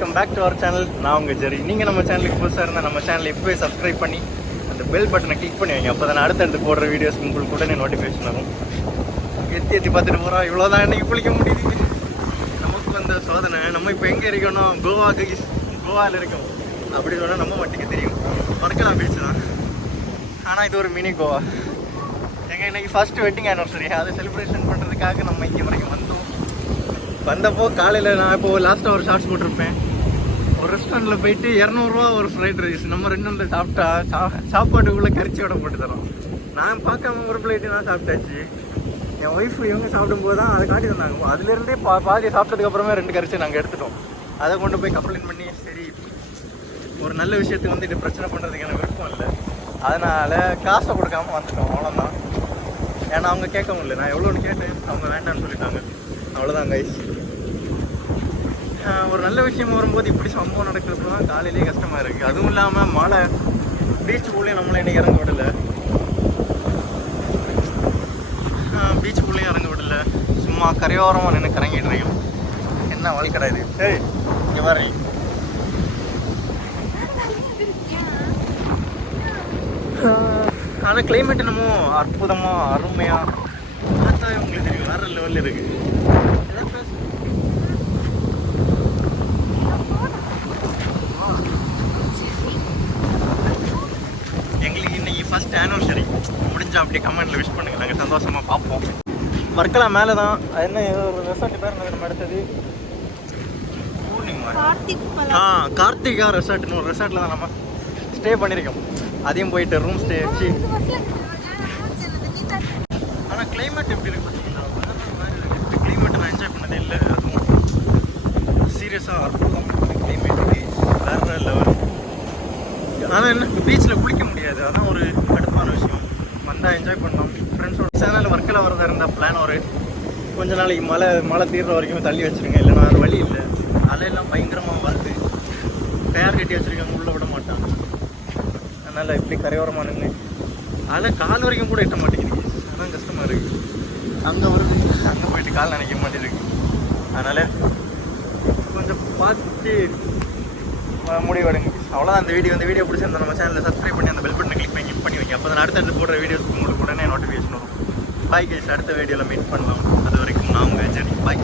Welcome back to our channel. நான் உங்கள் ஜெரி. நீங்கள் நம்ம சேனலுக்கு புதுசாக இருந்தால் நம்ம சேனலை இப்போவே சப்ஸ்கிரைப் பண்ணி அந்த பெல் பட்டனை கிளிக் பண்ணி வைங்க. அப்போ தான் அடுத்தடுத்து போடுற வீடியோஸ் உங்களுக்கு உடனே நோட்டிஃபிகேஷன் வரும். எத்தி பார்த்துட்டு போகிறோம். இவ்வளோதான் இன்றைக்கி குளிக்க முடியுது. நமக்கு வந்த சோதனை. நம்ம இப்போ எங்கே இருக்கணும்? கோவாவில் இருக்கோம். அப்படி சொன்னால் நம்ம மட்டுக்கு தெரியும். வர்க்கலா பீச் தான். ஆனால் இது ஒரு மினி கோவா. எங்கள் இன்றைக்கி ஃபஸ்ட்டு வெட்டிங் ஆனிவர்சரி. அதை செலிப்ரேஷன் பண்ணுறதுக்காக நம்ம இங்கே வரைக்கும் வந்தப்போ காலையில் நான் இப்போது லாஸ்ட்டாக ஒரு ஷார்ட்ஸ் போட்டிருப்பேன். ஒரு ரெஸ்டாரண்ட்டில் போயிட்டு 200 ஒரு ஃப்ரைட் ரைஸ் நம்ம 2 சாப்பிட்டா சாப்பாட்டுக்குள்ளே கரிச்சியோட போட்டு தரோம். நான் பார்க்காம ஒரு பிளேட்டு நான் சாப்பிட்டாச்சு. என் ஒய்ஃப் இவங்க சாப்பிடும்போது தான் அதை காட்டி தந்தாங்க. அதுலேருந்தே பாதி சாப்பிட்டதுக்கப்புறமே 2 கரிச்சி நாங்கள் எடுத்துட்டோம். அதை கொண்டு போய் கம்ப்ளைண்ட் பண்ணி சரி ஒரு நல்ல விஷயத்துக்கு வந்து இது பிரச்சனை பண்ணுறதுக்கு எனக்கு விருப்பம் இல்லை, அதனால் காசை கொடுக்காமல் வந்துட்டோம். அவ்வளோதான். ஏன்னா அவங்க கேட்க முடியல. நான் எவ்வளோன்னு கேட்டு அவங்க வேண்டான்னு சொல்லிட்டாங்க. அவ்வளோதான் கைஸ். ஒரு நல்ல விஷயம் வரும்போது இப்படி சம்பவம் நடக்கிறது தான் காலையிலேயே கஷ்டமாக இருக்குது. அதுவும் இல்லாமல் மழை, பீச்சுக்குள்ளேயும் நம்மளை இன்றைக்கி இறங்க விடலை. பீச்சுக்குள்ளேயும் இறங்க விடலை. சும்மா கரையோரமாக நின்று கறங்கிட்டு இருக்கோம். என்ன வாழ்க்கடா இது? சரி இங்கே வரேன். ஆனால் கிளைமேட் என்னமோ அற்புதமாக அருமையாக அதான் உங்களுக்கு தெரியும். வேறு லெவலில் இருக்குது. எங்களுக்கு இன்றைக்கி ஃபஸ்ட் ஆனிவர்சரி முடிஞ்சால் அப்படியே கமெண்டில் விஷ் பண்ணுங்கள். நாங்கள் சந்தோஷமாக பார்ப்போம். வர்க்கலா மேலே தான். அது என்ன ஒரு ரெசார்ட் பேர் நம்ம எடுத்தது கார்த்திகா ரெசார்ட்னு ஒரு ரெசார்ட்டில் தான் நம்ம ஸ்டே பண்ணியிருக்கோம். அதையும் போயிட்டு ரூம் ஸ்டே வச்சு. ஆனால் கிளைமேட் எப்படி இருக்குது பார்த்தீங்கன்னா கிளைமேட்டை நான் என்ஜாய் பண்ணதே இல்லை. அதுவும் சீரியஸாக அற்புதம் கிளைமேட், வேறு லெவல். ஆனால் என்ன பீச்சில் குளிக்க முடியாது, அதான் ஒரு கடுப்பான விஷயம். வந்தால் என்ஜாய் பண்ணோம் ஃப்ரெண்ட்ஸோட. சேனல் வர்க்கலா வரதா இருந்தால் பிளான் ஒரு கொஞ்ச நாளைக்கு மழை தீர்ற வரைக்கும் தள்ளி வச்சுருங்க. இல்லைன்னா அது வழி இல்லை. அலையெல்லாம் பயங்கரமாக வருது. டயர் கட்டி வச்சுருக்காங்க, உள்ளே விட மாட்டாங்க. அதனால் இப்படி கரையோரமாக நின்று அதில் கால் வரைக்கும் கூட எட்ட மாட்டேங்குது. அதான் கஷ்டமாக இருக்குது. அங்கே வருது, அங்கே போயிட்டு கால் நினைக்க மாட்டேங்குது. அதனால் கொஞ்சம் பார்த்து முடிவெடுங்க. அவ்வளோதான் இந்த வீடியோ பிடிச்சிருந்தா நம்ம சேனலில் சப்ஸ்கிரைப் பண்ணி அந்த பெல் பட்டனை கிளிக் பண்ணி வைங்க. அப்போ தான் அடுத்தடுத்து போடுற வீடியோஸ்க்கு உங்களுக்கு உடனே நோட்டிஃபிகேஷன் வரும். பாய் கைஸ், அடுத்த வீடியோவில் மீட் பண்ணலாம். அது வரைக்கும் நான் உங்கள் ஜெரி. பாய்.